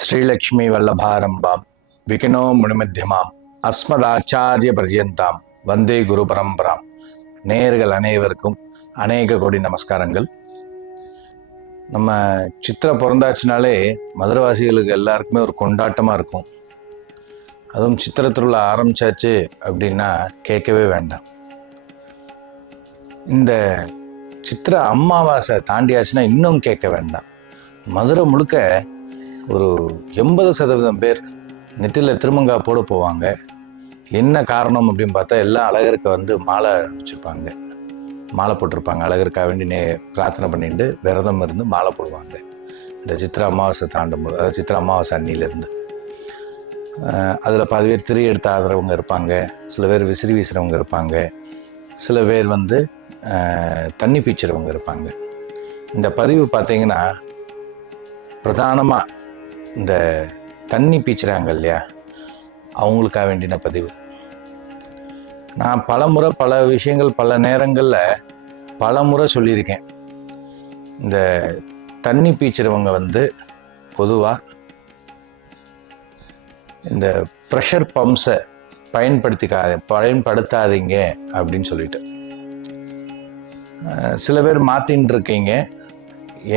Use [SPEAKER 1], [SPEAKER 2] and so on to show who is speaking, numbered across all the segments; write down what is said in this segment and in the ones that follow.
[SPEAKER 1] ஸ்ரீலக்ஷ்மி வல்லபாரம்பாம் விகினோ முனிமத்தியமாம் அஸ்மதாச்சாரிய பர்யந்தாம் வந்தே குரு பரம்பராம். நேயர்கள் அனைவருக்கும் அநேக கோடி நமஸ்காரங்கள். நம்ம சித்திரை பிறந்தாச்சுனாலே மதுரவாசிகளுக்கு எல்லாருக்குமே ஒரு கொண்டாட்டமாக இருக்கும். அதுவும் சித்திரை திருவிழா ஆரம்பிச்சாச்சு அப்படின்னா கேட்கவே வேண்டாம். இந்த சித்திரை அமாவாசை தாண்டியாச்சுன்னா இன்னும் கேட்க வேண்டாம். மதுரை முழுக்க ஒரு எண்பது சதவீதம் பேர் நெத்தியில் திருமங்கா போட போவாங்க. என்ன காரணம் அப்படின்னு பார்த்தா எல்லாம் அழகருக்கு வந்து மாலை வச்சுருப்பாங்க. மாலை போட்டிருப்பாங்க. அழகருக்காக வேண்டி நே பிரார்த்தனை பண்ணிட்டு விரதம் இருந்து மாலை போடுவாங்க. இந்த சித்திர அமாவாசை தாண்டும் போது அதாவது சித்திரை அமாவாசை அன்னியிலேருந்து. அதில் பாதி பேர் திரி எடுத்து ஆடுறவங்க இருப்பாங்க. சில பேர் விசிறி வீசுகிறவங்க இருப்பாங்க. சில பேர் வந்து தண்ணி பீச்சுறவங்க இருப்பாங்க. இந்த பதிவு பார்த்தீங்கன்னா பிரதானமாக இந்த தண்ணி பீச்சுறாங்க இல்லையா? அவங்களுக்காக வேண்டின பதிவு. நான் பல முறை பல விஷயங்கள் பல நேரங்களில் பல முறை சொல்லியிருக்கேன். இந்த தண்ணி பீச்சுறவங்க வந்து பொதுவாக இந்த ப்ரெஷர் பம்ப்ஸை பயன்படுத்திக்காத பயன்படுத்தாதீங்க அப்படின்னு சொல்லிட்டு. சில பேர் மாற்றின்னு இருக்கீங்க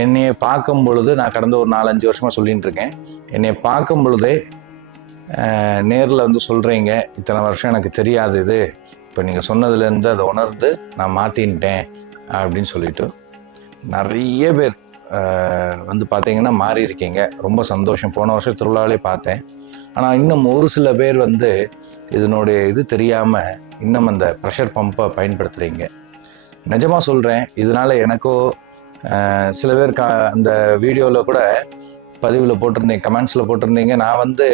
[SPEAKER 1] என்னையை பார்க்கும் பொழுது நான் கடந்த ஒரு நாலஞ்சு வருஷமாக சொல்லிகிட்டு இருக்கேன். என்னை பார்க்கும் பொழுதே நேரில் வந்து சொல்கிறீங்க இத்தனை வருஷம் எனக்கு தெரியாது இது. இப்போ நீங்கள் சொன்னதுலேருந்து அதை உணர்ந்து நான் மாற்றின்ட்டேன் அப்படின்னு சொல்லிட்டு நிறைய பேர் வந்து பார்த்தீங்கன்னா மாறி இருக்கீங்க. ரொம்ப சந்தோஷம். போன வருஷம் திருவிழாவிலே பார்த்தேன். ஆனால் இன்னும் ஒரு சில பேர் வந்து இதனுடைய இது தெரியாமல் இன்னும் அந்த ப்ரெஷர் பம்பை பயன்படுத்துகிறீங்க நிஜமாக சொல்கிறேன் இதனால் எனக்கோ சில பேர் கா அந்த வீடியோவில் கூட பதிவில் போட்டிருந்தீங்க கமெண்ட்ஸில் போட்டிருந்தீங்க. நான் வந்து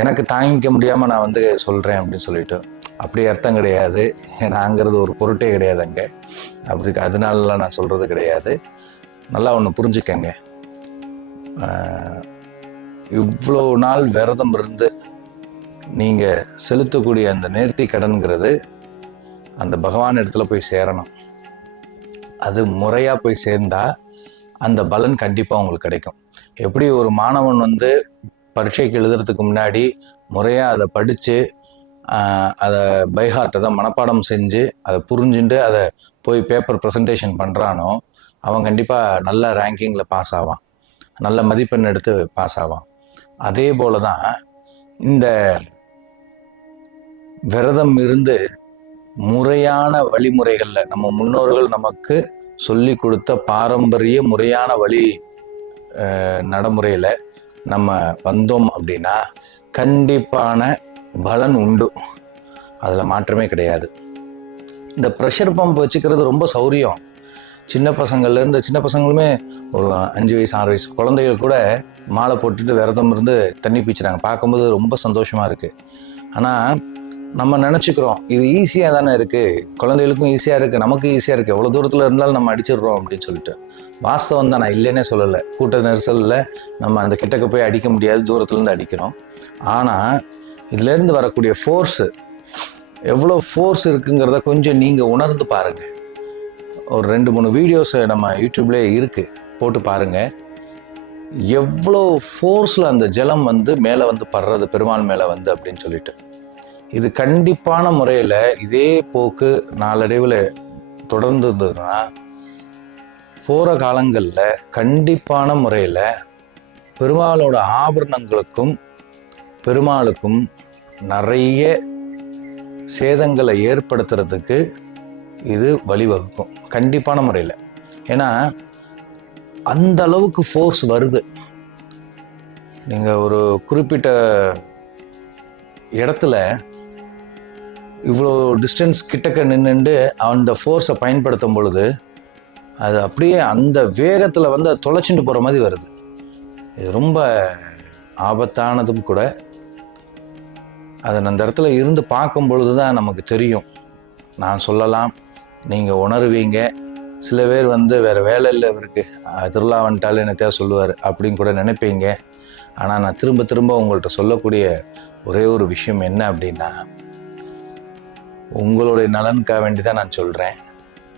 [SPEAKER 1] எனக்கு தாங்கிக்க முடியாமல் நான் வந்து சொல்கிறேன் அப்படின்னு சொல்லிட்டு. அப்படி அர்த்தம் கிடையாது. நாங்கிறது ஒரு பொருட்டே கிடையாது அங்கே. அப்படி அதனாலலாம் நான் சொல்கிறது கிடையாது. நல்லா ஒன்று புரிஞ்சுக்கங்க. இவ்வளோ நாள் விரதம் இருந்து நீங்கள் செலுத்தக்கூடிய அந்த நேர்த்தி கடன்கிறது அந்த பகவான் இடத்துல போய் சேரணும். அது முறையாக போய் சேர்ந்தா அந்த பலன் கண்டிப்பாக உங்களுக்கு கிடைக்கும். எப்படி ஒரு மாணவன் வந்து பரீட்சைக்கு எழுதுறதுக்கு முன்னாடி முறையாக அதை படித்து அதை பைஹார்ட்டை தான் மனப்பாடம் செஞ்சு அதை புரிஞ்சுட்டு அதை போய் பேப்பர் ப்ரெசன்டேஷன் பண்ணுறானோ அவன் கண்டிப்பாக நல்ல ரேங்கிங்கில் பாஸ் ஆவான். நல்ல மதிப்பெண் எடுத்து பாஸ் ஆவான். அதே போல தான் இந்த விரதம் இருந்து முறையான வழிமுறைகளில் நம்ம முன்னோர்கள் நமக்கு சொல்லி கொடுத்த பாரம்பரிய முறையான வழி நடைமுறையில் நம்ம வந்தோம் அப்படின்னா கண்டிப்பான பலன் உண்டு. அதில் மாற்றமே கிடையாது. இந்த ப்ரெஷர் பம்ப் வச்சுக்கிறது ரொம்ப சௌரியம். சின்ன பசங்கள்லேருந்து சின்ன பசங்களுமே ஒரு அஞ்சு வயசு ஆறு வயசு குழந்தைகள் கூட மாலை போட்டுட்டு விரதம் இருந்து தண்ணி பீச்சுறாங்க. பார்க்கும்போது ரொம்ப சந்தோஷமாக இருக்குது ஆனால் நம்ம நினச்சிக்கிறோம் இது ஈஸியாக தானே இருக்குது குழந்தைகளுக்கும் ஈஸியாக இருக்குது நமக்கும் ஈஸியாக இருக்குது எவ்வளோ தூரத்தில் இருந்தாலும் நம்ம அடிச்சிடுறோம் அப்படின்னு சொல்லிட்டு. வாஸ்தவம் தான் நான் இல்லைன்னே சொல்லலை. கூட்ட நெரிசலில் நம்ம அந்த கிட்டக்க போய் அடிக்க முடியாது தூரத்துலேருந்து அடிக்கிறோம். ஆனால் இதுலேருந்து வரக்கூடிய ஃபோர்ஸு எவ்வளோ ஃபோர்ஸ் இருக்குங்கிறத கொஞ்சம் நீங்கள் உணர்ந்து பாருங்கள் ஒரு ரெண்டு மூணு வீடியோஸ் நம்ம யூடியூப்லேயே இருக்குது போட்டு பாருங்கள் எவ்வளோ ஃபோர்ஸில் அந்த ஜலம் வந்து மேலே வந்து படுறது பெருமாள் மேலே வந்து அப்படின்னு சொல்லிட்டு. இது கண்டிப்பான முறையில் இதே போக்கு நாளடைவில் தொடர்ந்து இருந்ததுன்னா போகிற காலங்களில் கண்டிப்பான முறையில் பெருமாளோட ஆபரணங்களுக்கும் பெருமாளுக்கும் நிறைய சேதங்களை ஏற்படுத்துறதுக்கு இது வழிவகுக்கும் கண்டிப்பான முறையில். ஏன்னா அந்த அளவுக்கு ஃபோர்ஸ் வருது. நீங்கள் ஒரு குறிப்பிட்ட இடத்துல இவ்வளோ டிஸ்டன்ஸ் கிட்டக்க நின்றுண்டு அந்த ஃபோர்ஸை பயன்படுத்தும் பொழுது அது அப்படியே அந்த வேகத்தில் வந்து அது தொலைச்சிட்டு போகிற மாதிரி வருது. இது ரொம்ப ஆபத்தானதும் கூட. அதை அந்த இடத்துல இருந்து பார்க்கும் பொழுது தான் நமக்கு தெரியும். நான் சொல்லலாம் நீங்கள் உணருவீங்க. சில பேர் வந்து வேறு வேலை இல்லை இவருக்கு. திருவிழா வந்துட்டாலும் என்னத்தையா சொல்லுவார் அப்படின்னு கூட நினைப்பீங்க. ஆனால் நான் திரும்ப திரும்ப உங்கள்கிட்ட சொல்லக்கூடிய ஒரே ஒரு விஷயம் என்ன அப்படின்னா உங்களுடைய நலனுக்காக வேண்டி தான் நான் சொல்கிறேன்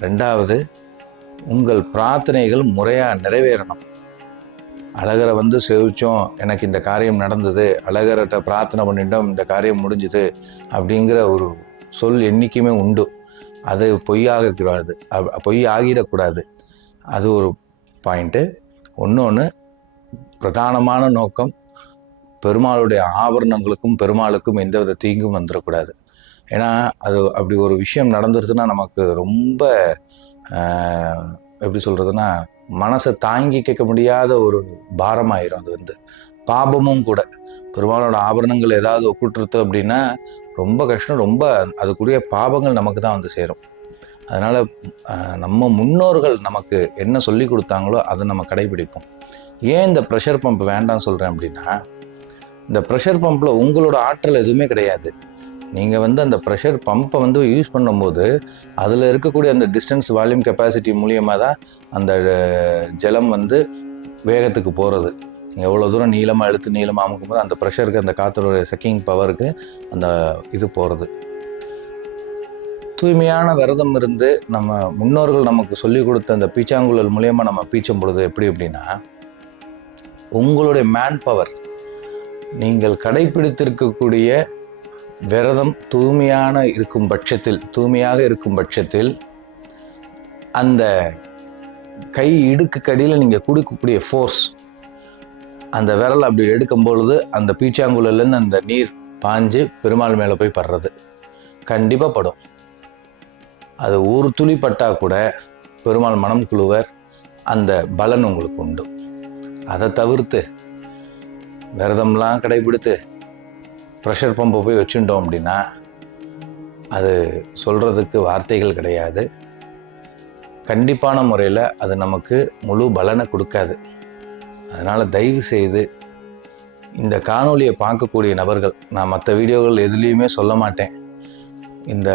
[SPEAKER 1] ரெண்டாவது உங்கள் பிரார்த்தனைகள் முறையாக நிறைவேறணும். அழகரை வந்து செவிச்சோம் எனக்கு இந்த காரியம் நடந்தது அழகர்கிட்ட பிரார்த்தனை பண்ணிட்டோம் இந்த காரியம் முடிஞ்சுது அப்படிங்கிற ஒரு சொல் என்றைக்குமே உண்டு. அது பொய்யாகக்கூடாது பொய் ஆகிடக்கூடாது அது ஒரு பாயிண்ட்டு. ஒன்று பிரதானமான நோக்கம் பெருமாளுடைய ஆபரணங்களுக்கும் பெருமாளுக்கும் எந்தவித தீங்கும் வந்துடக்கூடாது. ஏன்னா அது அப்படி ஒரு விஷயம் நடந்துருதுன்னா நமக்கு ரொம்ப எப்படி சொல்கிறதுனா மனசை தாங்கி கேட்க முடியாத ஒரு பாரமாயிரும் அது வந்து. பாபமும் கூட. பெருமாளோட ஆபரணங்கள் ஏதாவது ஒப்பிட்டுருது அப்படின்னா ரொம்ப கஷ்டம் ரொம்ப அதுக்குரிய பாபங்கள் நமக்கு தான் வந்து சேரும். அதனால் நம்ம முன்னோர்கள் நமக்கு என்ன சொல்லி கொடுத்தாங்களோ அதை நம்ம கடைபிடிப்போம். ஏன் இந்த ப்ரெஷர் பம்ப் வேண்டாம்னு சொல்கிறேன் அப்படின்னா இந்த ப்ரெஷர் பம்பில் உங்களோட ஆற்றல் எதுவுமே கிடையாது. நீங்கள் வந்து அந்த ப்ரெஷர் பம்பை வந்து யூஸ் பண்ணும்போது அதில் இருக்கக்கூடிய அந்த டிஸ்டன்ஸ் வால்யூம் கெப்பாசிட்டி மூலியமாக தான் அந்த ஜலம் வந்து வேகத்துக்கு போகிறது எவ்வளோ தூரம் நீளமாக இழுத்து நீளமாக அமுக்கும் போது அந்த ப்ரெஷருக்கு அந்த காற்றோட செக்கிங் பவருக்கு அந்த இது போகிறது தூய்மையான விரதம் இருந்து நம்ம முன்னோர்கள் நமக்கு சொல்லிக் கொடுத்த அந்த பீச்சாங்குழல் மூலியமாக நம்ம பீச்சும் பொழுது எப்படி அப்படின்னா உங்களுடைய மேன் பவர் நீங்கள் கடைபிடித்திருக்கக்கூடிய விரதம் தூய்மையான இருக்கும் பட்சத்தில் தூய்மையாக இருக்கும் பட்சத்தில் அந்த கை இடுக்கு கடியில் நீங்கள் கொடுக்கக்கூடிய ஃபோர்ஸ் அந்த விரல் அப்படி எடுக்கும் பொழுது அந்த பீச்சாங்குழலேருந்து அந்த நீர் பாஞ்சு பெருமாள் மேலே போய் படுறது. கண்டிப்பாக படும். அது ஒரு துளி பட்டால் கூட பெருமாள் மனம் குழுவர் அந்த பலன் உங்களுக்கு உண்டு. அதை தவிர்த்து விரதம்லாம் கடைபிடித்து ப்ரெஷர் பம்பை போய் வச்சுட்டோம் அப்படின்னா அது சொல்கிறதுக்கு வார்த்தைகள் கிடையாது. கண்டிப்பான முறையில் அது நமக்கு முழு பலனை கொடுக்காது. அதனால் தயவு செய்து இந்த காணொலியை பார்க்கக்கூடிய நபர்கள் நான் மற்ற வீடியோகள் எதுலேயுமே சொல்ல மாட்டேன். இந்த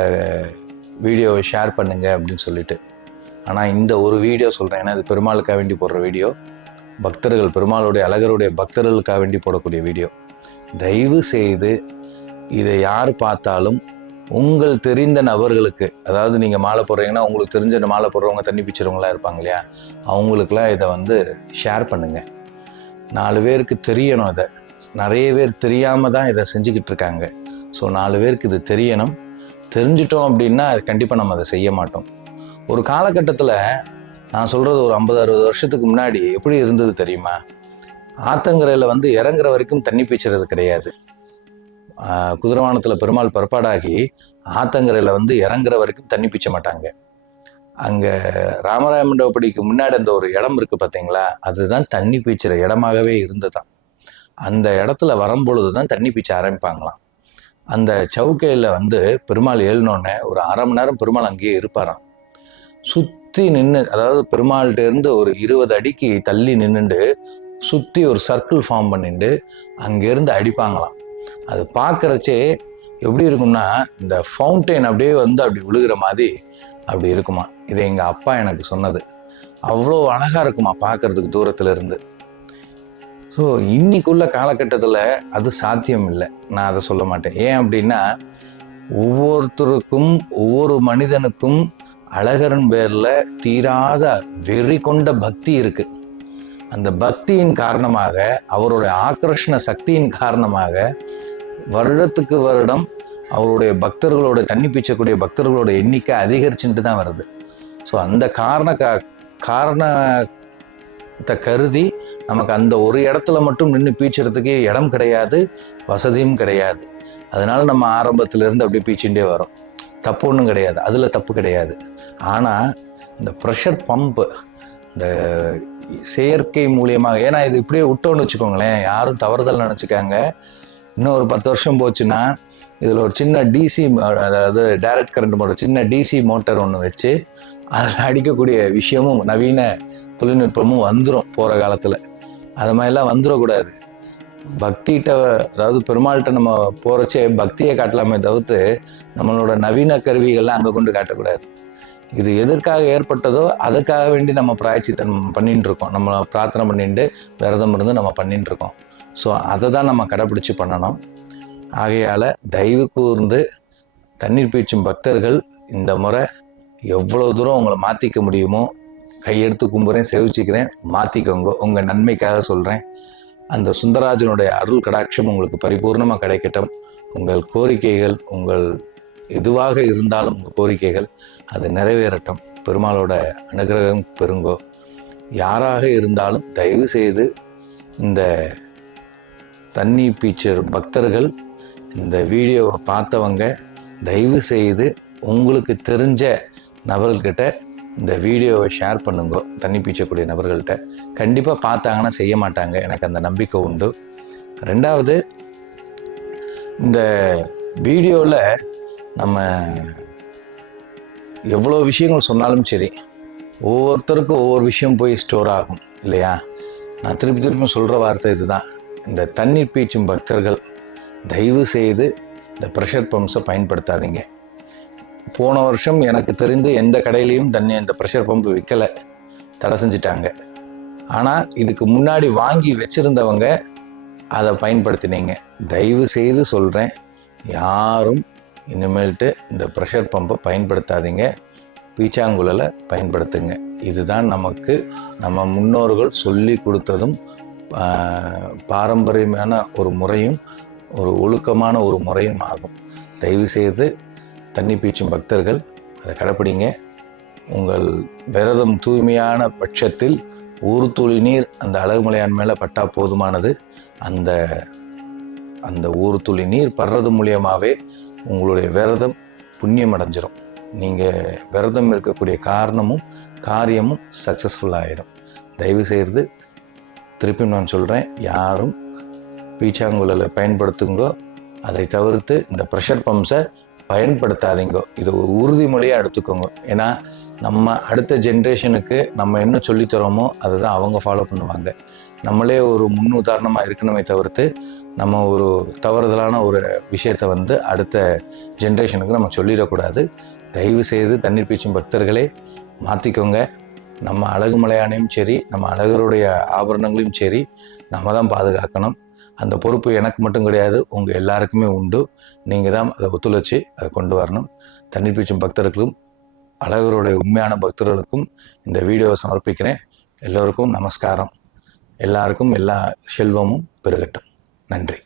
[SPEAKER 1] வீடியோவை ஷேர் பண்ணுங்கள் அப்படின்னு சொல்லிட்டு. ஆனால் இந்த ஒரு வீடியோ சொல்கிறேன் ஏன்னா இது பெருமாளுக்காக வேண்டி போடுற வீடியோ. பக்தர்கள் பெருமாளுடைய அழகருடைய பக்தர்களுக்காக வேண்டி போடக்கூடிய வீடியோ. தயவு செய்து இதை யார் பார்த்தாலும் உங்கள் தெரிந்த நபர்களுக்கு அதாவது நீங்கள் மாலை போடுறீங்கன்னா உங்களுக்கு தெரிஞ்ச மாலை போடுறவங்க தண்ணி பிச்சுறவங்களாம் இருப்பாங்க இல்லையா? அவங்களுக்குலாம் இதை வந்து ஷேர் பண்ணுங்கள் நாலு பேருக்கு தெரியணும் இதை நிறைய பேர் தெரியாமல் தான் இதை செஞ்சுக்கிட்டு இருக்காங்க. ஸோ நாலு பேருக்கு இது தெரியணும். தெரிஞ்சிட்டோம் அப்படின்னா கண்டிப்பாக நம்ம அதை செய்ய மாட்டோம். ஒரு காலகட்டத்தில் நான் சொல்கிறது ஒரு ஐம்பது அறுபது வருஷத்துக்கு முன்னாடி எப்படி இருந்தது தெரியுமா? ஆத்தங்கரையில் வந்து இறங்குற வரைக்கும் தண்ணி பீச்சுறது கிடையாது. குதிரவானத்தில் பெருமாள் பிறப்பாடாகி ஆத்தங்கரையில் வந்து இறங்குற வரைக்கும் தண்ணி பீச்ச மாட்டாங்க. அங்கே ராமராய மண்டபப்படிக்கு முன்னாடி அந்த ஒரு இடம் இருக்குது பார்த்தீங்களா அதுதான் தண்ணி பீச்சுற இடமாகவே இருந்ததுதான் அந்த இடத்துல வரும்பொழுது தான் தண்ணி பீச்ச ஆரம்பிப்பாங்களாம். அந்த சவுக்கையில் வந்து பெருமாள் ஏழுனோடனே ஒரு அரை மணி நேரம் பெருமாள் அங்கேயே இருப்பாராம். சுற்றி நின்று அதாவது பெருமாள்கிட்ட இருந்து ஒரு இருபது அடிக்கு தள்ளி நின்றுண்டு சுற்றி ஒரு சர்க்கிள் ஃபார்ம் பண்ணிட்டு அங்கேருந்து அடிப்பாங்களாம். அது பார்க்குறச்சே எப்படி இருக்கும்னா இந்த ஃபவுண்டைன் அப்படியே வந்து அப்படி விழுகிற மாதிரி அப்படி இருக்குமா? இது எங்கள் அப்பா எனக்கு சொன்னது. அவ்வளோ அழகாக இருக்குமா பார்க்கறதுக்கு தூரத்தில் இருந்து ஸோ இன்னைக்குள்ள காலகட்டத்தில் அது சாத்தியம் இல்லை. நான் அதை சொல்ல மாட்டேன். ஏன் அப்படின்னா ஒவ்வொருத்தருக்கும் ஒவ்வொரு மனிதனுக்கும் அழகரன் பேரில் தீராத வெறி கொண்ட பக்தி இருக்குது அந்த பக்தியின் காரணமாக அவருடைய ஆக்கர்ஷண சக்தியின் காரணமாக வருடத்துக்கு வருடம் அவருடைய பக்தர்களோட தண்ணி பீச்சக்கூடிய பக்தர்களோட எண்ணிக்கை அதிகரிச்சுட்டு தான் வருது. ஸோ அந்த காரண கா காரணத்தை கருதி நமக்கு அந்த ஒரு இடத்துல மட்டும் நின்று பீச்சுறதுக்கே இடம் கிடையாது வசதியும் கிடையாது. அதனால் நம்ம ஆரம்பத்திலேருந்து அப்படியே பீச்சுட்டே வரோம். தப்பு ஒன்றும் கிடையாது. அதில் தப்பு கிடையாது. ஆனால் இந்த ப்ரெஷர் பம்பு இந்த செயற்கை மூலியமாக ஏன்னா இது இப்படியே விட்டோன்னு வச்சுக்கோங்களேன் யாரும் தவறுதல் நினச்சிக்காங்க. இன்னும் ஒரு பத்து வருஷம் போச்சுன்னா இதில் ஒரு சின்ன டிசி அதாவது டைரக்ட் கரண்ட் மோட்டர் சின்ன டிசி மோட்டர் ஒன்று வச்சு அதில் அடிக்கக்கூடிய விஷயமும் நவீன தொழில்நுட்பமும் வந்துடும் போகிற காலத்தில். அது மாதிரிலாம் வந்துடக்கூடாது பக்திகிட்ட அதாவது பெருமாள்கிட்ட நம்ம போகிறச்சே பக்தியை காட்டலாமே தவிர்த்து நம்மளோட நவீன கருவிகள்லாம் அங்கே கொண்டு காட்டக்கூடாது. இது எதற்காக ஏற்பட்டதோ அதுக்காக வேண்டி நம்ம பிராய்ச்சித்தன் பண்ணிகிட்டு இருக்கோம் நம்ம பிரார்த்தனை பண்ணிட்டு விரதம் இருந்து நம்ம பண்ணிகிட்டு இருக்கோம் ஸோ அதை தான் நம்ம கடைப்பிடிச்சி பண்ணணும். ஆகையால் தயவு கூர்ந்து தண்ணீர் பீச்சும் பக்தர்கள் இந்த முறை எவ்வளோ தூரம் உங்களை மாற்றிக்க முடியுமோ கையெடுத்து கும்புறேன் சேவிச்சிக்கிறேன் மாற்றிக்கோங்க உங்கள் நன்மைக்காக சொல்கிறேன் அந்த சுந்தராஜனுடைய அருள் கடாட்சம் உங்களுக்கு பரிபூர்ணமாக கிடைக்கட்டும். உங்கள் கோரிக்கைகள் உங்கள் எதுவாக இருந்தாலும் உங்கள் கோரிக்கைகள் அது நிறைவேறட்டும். பெருமாளோட அனுகிரகம் பெருங்கோ யாராக இருந்தாலும் தயவு செய்து இந்த தண்ணி பீச்சர் பக்தர்கள் இந்த வீடியோவை பார்த்தவங்க தயவு செய்து உங்களுக்கு தெரிஞ்ச நபர்கள்கிட்ட இந்த வீடியோவை ஷேர் பண்ணுங்க. தண்ணி பீச்சக்கூடிய நபர்கள்ட்ட கண்டிப்பாக பார்த்தாங்கன்னா செய்ய மாட்டாங்க. எனக்கு அந்த நம்பிக்கை உண்டு. ரெண்டாவது இந்த வீடியோவில் நம்ம எவ்வளோ விஷயங்கள் சொன்னாலும் சரி ஒவ்வொருத்தருக்கும் ஒவ்வொரு விஷயம் போய் ஸ்டோர் ஆகும் இல்லையா? நான் திருப்பி திருப்பி சொல்கிற வார்த்தை இதுதான். இந்த தண்ணீர் பீச்சும் பக்தர்கள் தயவு செய்து இந்த ப்ரெஷர் பம்ப்ஸை பயன்படுத்தாதீங்க. போன வருஷம் எனக்கு தெரிந்து எந்த கடையிலையும் தண்ணி இந்த ப்ரெஷர் பம்ப் விற்கலை தடை செஞ்சிட்டாங்க. ஆனால் இதுக்கு முன்னாடி வாங்கி வச்சுருந்தவங்க அதை பயன்படுத்தினீங்க. தயவு செய்து சொல்கிறேன் யாரும் இனிமேல்ட்டு இந்த ப்ரெஷர் பம்பை பயன்படுத்தாதீங்க. பீச்சாங்குழலை பயன்படுத்துங்க. இதுதான் நமக்கு நம்ம முன்னோர்கள் சொல்லி கொடுத்ததும் பாரம்பரியமான ஒரு முறையும் ஒரு ஒழுக்கமான ஒரு முறையும் ஆகும். தயவு செய்து தண்ணி பீச்சும் பக்தர்கள் அதை கடைப்பிடிங்க. உங்கள் விரதம் தூய்மையான பட்சத்தில் ஒரு துளி நீர் அந்த அழகுமலையான் மேலே பட்டா போதுமானது. அந்த அந்த ஒரு துளி நீர் படுறது மூலியமாகவே உங்களுடைய விரதம் புண்ணியம் அடைஞ்சிரும் நீங்கள் விரதம் இருக்கக்கூடிய காரணமும் காரியமும் சக்ஸஸ்ஃபுல் ஆயிரும். தயவு செய்கிறது திருப்பி நான் சொல்கிறேன் யாரும் பீச்சாங்குழலை பயன்படுத்துங்கோ அதை தவிர்த்து இந்த ப்ரெஷர் பம்ப்ஸை பயன்படுத்தாதீங்கோ. இது ஒரு உறுதிமொழியாக எடுத்துக்கோங்க. ஏன்னா நம்ம அடுத்த ஜென்ரேஷனுக்கு நம்ம என்ன சொல்லித் தரோமோ அதை தான் அவங்க ஃபாலோ பண்ணுவாங்க. நம்மளே ஒரு முன்னுதாரணமாக இருக்கணுமே தவிர்த்து நம்ம ஒரு தவறுதலான ஒரு விஷயத்தை வந்து அடுத்த ஜென்ரேஷனுக்கு நம்ம சொல்லிடக்கூடாது. தயவு செய்து தண்ணீர் பீச்சும் பக்தர்களே மாற்றிக்கோங்க நம்ம அழகு மலையானையும் சரி நம்ம அழகருடைய ஆபரணங்களையும் சரி நம்ம தான் பாதுகாக்கணும். அந்த பொறுப்பு எனக்கு மட்டும் கிடையாது உங்கள் எல்லாருக்குமே உண்டு. நீங்கள் தான் அதை ஒத்துழைச்சி அதை கொண்டு வரணும். தண்ணீர் பீச்சும் பக்தர்களுக்கும் அழகருடைய உண்மையான பக்தர்களுக்கும் இந்த வீடியோவை சமர்ப்பிக்கிறேன். எல்லோருக்கும் நமஸ்காரம். எல்லாருக்கும் எல்லா செல்வமும் பெருகட்டும். நன்றி.